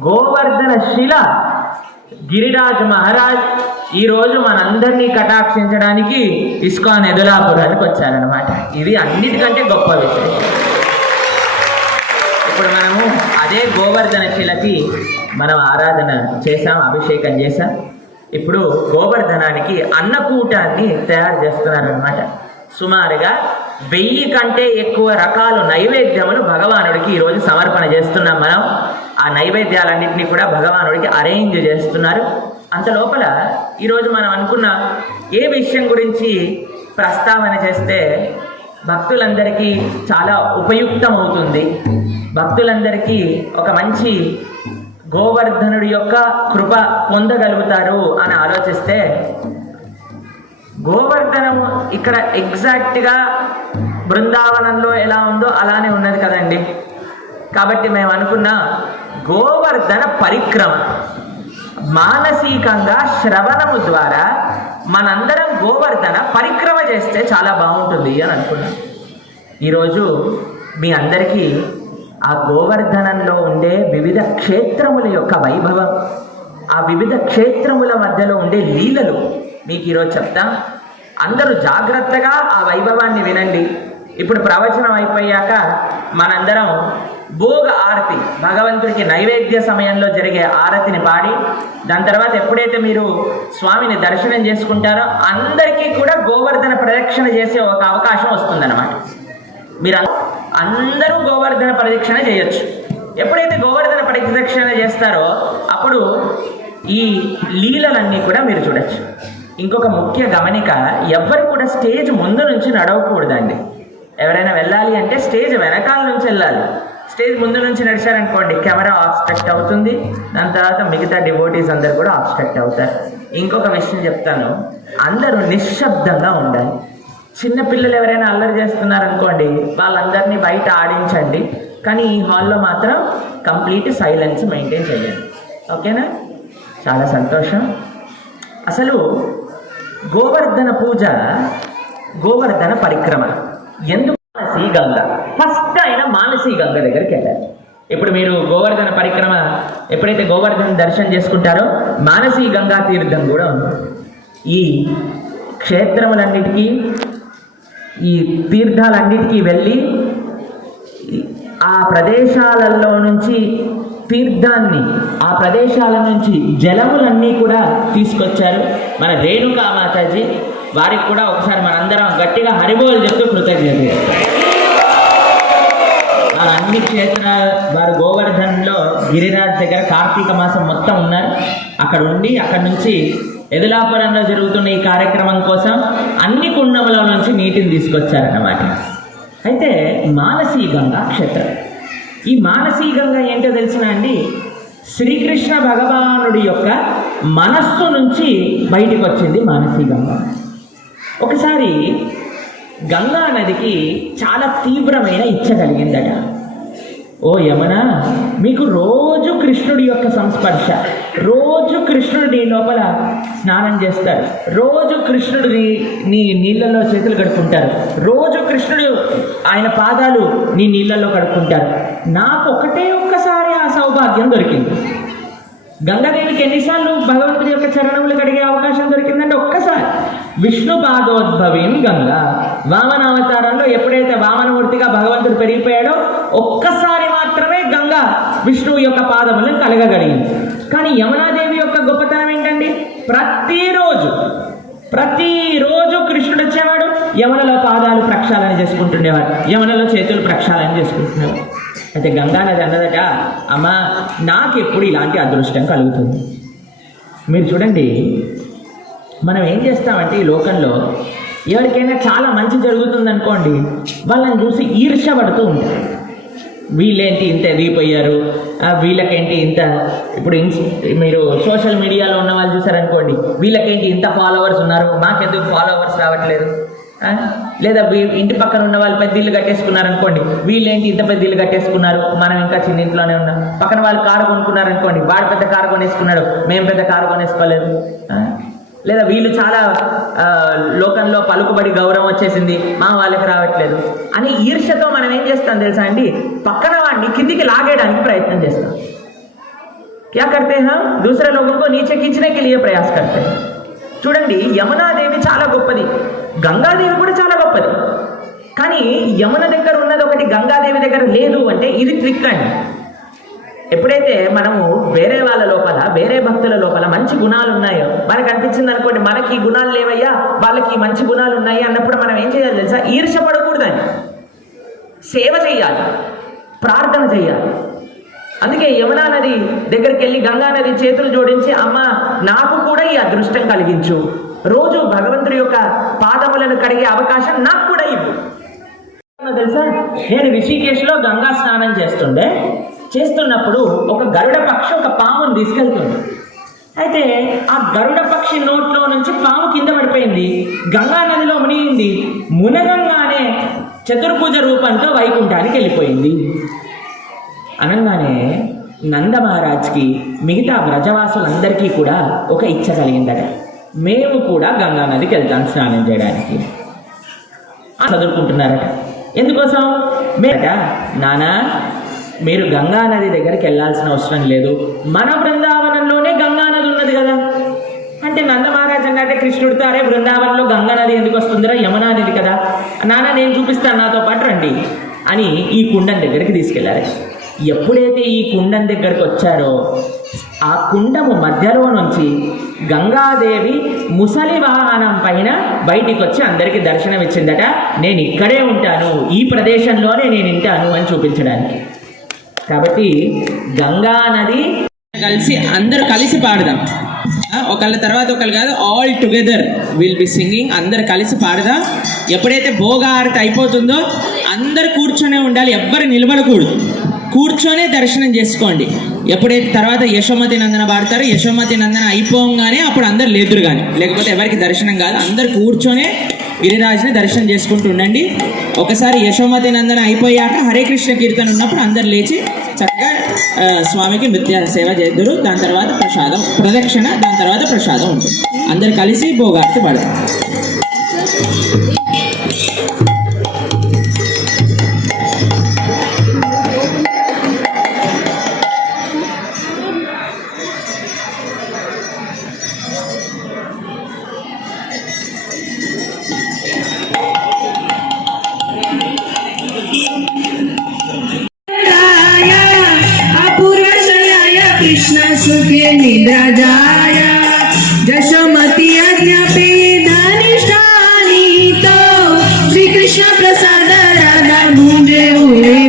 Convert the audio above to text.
గోవర్ధన శిల గిరిరాజ్ మహారాజ్ ఈరోజు మనందరినీ కటాక్షించడానికి ఇస్కాన్ ఎదులాపురానికి వచ్చారనమాట ఇది అన్నిటికంటే గొప్ప విషయం ఇప్పుడు మనము అదే గోవర్ధన శిలకి మనం ఆరాధన చేసాం అభిషేకం చేసాం ఇప్పుడు గోవర్ధనానికి అన్నకూటాన్ని తయారు చేస్తున్నారనమాట సుమారుగా వెయ్యి కంటే ఎక్కువ రకాలు నైవేద్యములు భగవానుడికి ఈరోజు సమర్పణ చేస్తున్నాం మనం. ఆ నైవేద్యాలన్నింటినీ కూడా భగవానుడికి అరేంజ్ చేస్తున్నారు. అంత లోపల ఈరోజు మనం అనుకున్న ఏ విషయం గురించి ప్రస్తావన చేస్తే భక్తులందరికీ చాలా ఉపయుక్తం అవుతుంది భక్తులందరికీ ఒక మంచి గోవర్ధనుడి యొక్క కృప పొందగలుగుతారు అని ఆలోచిస్తే గోవర్ధనము ఇక్కడ ఎగ్జాక్ట్గా బృందావనంలో ఎలా ఉందో అలానే ఉన్నది కదండి. కాబట్టి మేము అనుకున్న గోవర్ధన పరిక్రమ. మానసికంగా శ్రవణము ద్వారా మనందరం గోవర్ధన పరిక్రమ చేస్తే చాలా బాగుంటుంది అని అనుకున్నాను ఈరోజు మీ అందరికీ ఆ గోవర్ధనంలో ఉండే వివిధ క్షేత్రముల యొక్క వైభవం ఆ వివిధ క్షేత్రముల మధ్యలో ఉండే లీలలు మీకు ఈరోజు చెప్తా. అందరూ జాగ్రత్తగా ఆ వైభవాన్ని వినండి. ఇప్పుడు ప్రవచనం అయిపోయాక మనందరం భోగ ఆరతి. భగవంతుడికి నైవేద్య సమయంలో జరిగే ఆరతిని పాడి దాని తర్వాత ఎప్పుడైతే మీరు స్వామిని దర్శనం చేసుకుంటారో అందరికీ కూడా గోవర్ధన ప్రదక్షిణ చేసే ఒక అవకాశం వస్తుందన్నమాట. మీరు అందరూ గోవర్ధన ప్రదక్షిణ చేయొచ్చు. ఎప్పుడైతే గోవర్ధన ప్రదక్షిణ చేస్తారో అప్పుడు ఈ లీలలన్నీ కూడా మీరు చూడొచ్చు. ఇంకొక ముఖ్య గమనిక ఎవ్వరు కూడా స్టేజ్ ముందు నుంచి నడవకూడదండి. ఎవరైనా వెళ్ళాలి అంటే స్టేజ్ వెనకాల నుంచి వెళ్ళాలి. స్టేజ్ ముందు నుంచి నడిచారనుకోండి కెమెరా ఆబ్స్ట్రక్ట్ అవుతుంది. దాని తర్వాత మిగతా డివోటీస్ అందరు కూడా ఆబ్స్ట్రక్ట్ అవుతారు. ఇంకొక విషయం చెప్తాను. అందరూ నిశ్శబ్దంగా ఉండాలి. చిన్న పిల్లలు ఎవరైనా అల్లరి చేస్తున్నారనుకోండి వాళ్ళందరినీ బయట ఆడించండి. కానీ ఈ హాల్లో మాత్రం కంప్లీట్ సైలెన్స్ మెయింటైన్ చేయండి. ఓకేనా? చాలా సంతోషం. అసలు గోవర్ధన పూజ గోవర్ధన పరిక్రమ. ఎందుకు? మానసీ ఫస్ట్ మానసీ గంగ దగ్గరికి వెళ్ళారు. ఇప్పుడు మీరు గోవర్ధన పరిక్రమ ఎప్పుడైతే గోవర్ధన దర్శనం చేసుకుంటారో మానసీ గంగా తీర్థం కూడా ఉంది. ఈ క్షేత్రములన్నిటికీ ఈ తీర్థాలన్నిటికీ వెళ్ళి ఆ ప్రదేశాలలో నుంచి తీర్థాన్ని ఆ ప్రదేశాల నుంచి జలములన్నీ కూడా తీసుకొచ్చారు. మన రేణుకా మాతాజీ వారికి కూడా ఒకసారి మనందరం గట్టిగా హరిబోలు చెప్తూ కృతజ్ఞత ఆ అన్ని క్షేత్ర వారు గోవర్ధన్లో గిరిరాజ్ దగ్గర కార్తీక మాసం మొత్తం ఉన్నారు. అక్కడ ఉండి అక్కడ నుంచి ఎదులాపురంలో జరుగుతున్న ఈ కార్యక్రమం కోసం అన్ని కుండముల నుంచి నీటిని తీసుకొచ్చారన్నమాట. అయితే మానసీ గంగా క్షేత్రం. ఈ మానసీ గంగ ఏంటో తెలిసిన అండి శ్రీకృష్ణ భగవానుడి యొక్క మనస్సు నుంచి బయటికి వచ్చింది మానసీ గంగ ఒకసారి గంగా నదికి చాలా తీవ్రమైన ఇచ్చ కలిగిందట. ఓ యమున మీకు రోజు కృష్ణుడి యొక్క సంస్పర్శ. రోజు కృష్ణుడు నీ లోపల స్నానం చేస్తారు. రోజు కృష్ణుడు నీ నీ నీళ్ళలో చేతులు కడుక్కుంటారు. రోజు కృష్ణుడు ఆయన పాదాలు నీ నీళ్ళల్లో కడుక్కుంటారు. నాకు ఒకటే ఒక్కసారి ఆ సౌభాగ్యం దొరికింది. గంగాదేవికి ఎన్నిసార్లు భగవంతుడి యొక్క చరణములు కడిగే అవకాశం దొరికిందంటే ఒక్కసారి. విష్ణు పాదోద్భవీం గంగా. వామన అవతారంలో ఎప్పుడైతే వామనమూర్తిగా భగవంతుడు పెరిగిపోయాడో ఒక్కసారి మాత్రమే గంగా విష్ణువు యొక్క పాదములను కలగగలిగింది. కానీ యమునాదేవి యొక్క గొప్పతనం ఏంటండి? ప్రతిరోజు ప్రతిరోజు కృష్ణుడు వచ్చేవాడు యమునలో పాదాలు ప్రక్షాళన చేసుకుంటుండేవాడు యమునలో చేతులు ప్రక్షాళన చేసుకుంటునేవాడు అయితే గంగానది అన్నదట అమ్మ నాకెప్పుడు ఇలాంటి అదృష్టం కలుగుతుంది. మీరు చూడండి మనం ఏం చేస్తామంటే ఈ లోకంలో ఎవరికైనా చాలా మంచి జరుగుతుంది అనుకోండి వాళ్ళని చూసి ఈర్ష్య పడుతూ ఉంటారు. వీళ్ళేంటి ఇంత ఎదిగిపోయారు? వీళ్ళకేంటి ఇంత ఇప్పుడు ఇన్స్- మీరు సోషల్ మీడియాలో ఉన్న వాళ్ళు చూసారనుకోండి వీళ్ళకేంటి ఇంత ఫాలోవర్స్ ఉన్నారు? మాకెందుకు ఫాలోవర్స్ రావట్లేదు? లేదా వీ- ఇంటి పక్కన ఉన్న వాళ్ళు పెద్ద ఇల్లు కట్టేసుకున్నారు అనుకోండి వీళ్ళేంటి ఇంత పెద్ద ఇల్లు కట్టేసుకున్నారు మనం ఇంకా చిన్న ఇంట్లోనే ఉన్నాం పక్కన వాళ్ళు కారు కొనుక్కున్నారు అనుకోండి వాడు పెద్ద కారు కొనేసుకున్నాడు మేము పెద్ద కారు కొనేసుకోలేదు ఆ? లేదా వీళ్ళు చాలా ఆ, లోకంలో పలుకుబడి గౌరవం వచ్చేసింది మా వాళ్ళకి రావట్లేదు అని ఈర్ష్యతో మనం ఏం చేస్తాం తెలుసా అండి పక్కన వాడిని కిందికి లాగేయడానికి ప్రయత్నం చేస్తాం क्या करते हैं हम दूसरे लोगों को नीचे खींचने के लिए प्रयास करते हैं చూడండి యమునాదేవి చాలా గొప్పది గంగాదేవి కూడా చాలా గొప్పది. కానీ యమున దగ్గర ఉన్నది ఒకటి గంగాదేవి దగ్గర లేదు అంటే ఇది ట్రిక్ అండి. ఎప్పుడైతే మనము వేరే వాళ్ళ లోపల వేరే భక్తుల లోపల మంచి గుణాలు ఉన్నాయో మనకు అనిపించింది అనుకోండి మనకి గుణాలు లేవయ్యా వాళ్ళకి మంచి గుణాలు ఉన్నాయి అన్నప్పుడు మనం ఏం చేయాలి తెలుసా? ఈర్షపడకూడదని సేవ చేయాలి. ప్రార్థన చేయాలి. అందుకే యమునా నది దగ్గరికి వెళ్ళి గంగా నది చేతులు జోడించి అమ్మ నాకు కూడా ఈ అదృష్టం కలిగించు. రోజు భగవంతుడి యొక్క పాదములను కడిగే అవకాశం నాకు కూడా ఇవ్వు. తెలుసా? నేను రిషికేశ్లో గంగా స్నానం చేస్తుండే. చేస్తున్నప్పుడు ఒక గరుడ పక్షి ఒక పామును తీసుకెళ్తుంది. అయితే ఆ గరుడ పక్షి నోట్లో నుంచి పాము కింద పడిపోయింది. గంగా నదిలో మునిగింది. మునగంగానే చతుర్భుజ రూపంతో వైకుంఠానికి వెళ్ళిపోయింది. అనగానే నంద మహారాజ్కి మిగతా వ్రజవాసులందరికీ కూడా ఒక ఇచ్చ కలిగిందట. మేము కూడా గంగా నదికి వెళ్తాం స్నానం చేయడానికి. చదువుకుంటున్నారట. ఎందుకోసం? మేట నానా మీరు గంగా నది దగ్గరికి వెళ్ళాల్సిన అవసరం లేదు. మన బృందావనంలోనే గంగా నది ఉన్నది కదా. అంటే నంద మహారాజ్ అన్నట్టే కృష్ణుడితో అరే బృందావనంలో గంగా నది ఎందుకు వస్తుందిరా? యమునా నది కదా. నాన్న నేను చూపిస్తాను నాతో పాటు రండి అని ఈ కుండం దగ్గరికి తీసుకెళ్ళారు. ఎప్పుడైతే ఈ కుండం దగ్గరకు వచ్చారో ఆ కుండము మధ్యలో నుంచి గంగాదేవి ముసలి వాహనం పైన బయటికి వచ్చి అందరికీ దర్శనం ఇచ్చిందట నేను ఇక్కడే ఉంటాను ఈ ప్రదేశంలోనే నేను ఉంటాను అని చూపించడానికి. కాబట్టి గంగా నది కలిసి అందరూ కలిసి పాడదాం. ఒకళ్ళ తర్వాత ఒకళ్ళు కాదు all together will be singing అందరు కలిసి పాడదాం. ఎప్పుడైతే భోగారతి అయిపోతుందో అందరు కూర్చొనే ఉండాలి ఎవ్వరు నిలబడకూడదు. కూర్చొనే దర్శనం చేసుకోండి. ఎప్పుడైతే తర్వాత యశోమతి నందన పాడతారో. యశోమతి నందన అయిపోగానే అప్పుడు అందరు లేదురు కానీ లేకపోతే ఎవరికి దర్శనం కాదు. అందరు కూర్చొనే గిరిరాజుని దర్శనం చేసుకుంటూ ఉండండి. ఒకసారి యశోమతి నందన అయిపోయాక హరే కృష్ణ కీర్తన ఉన్నప్పుడు అందరు లేచి చక్కగా స్వామికి నృత్య సేవ చేద్దరు. దాని తర్వాత ప్రసాదం ప్రదక్షిణ దాని తర్వాత ప్రసాదం ఉంటుంది. అందరు కలిసి భోగార్తి పడతారు. अपुरशयाय कृष्णसुखे निद्राजाय। जशमति अज्ञापे श्री श्रीकृष्ण प्रसाद राधा भुजे उरे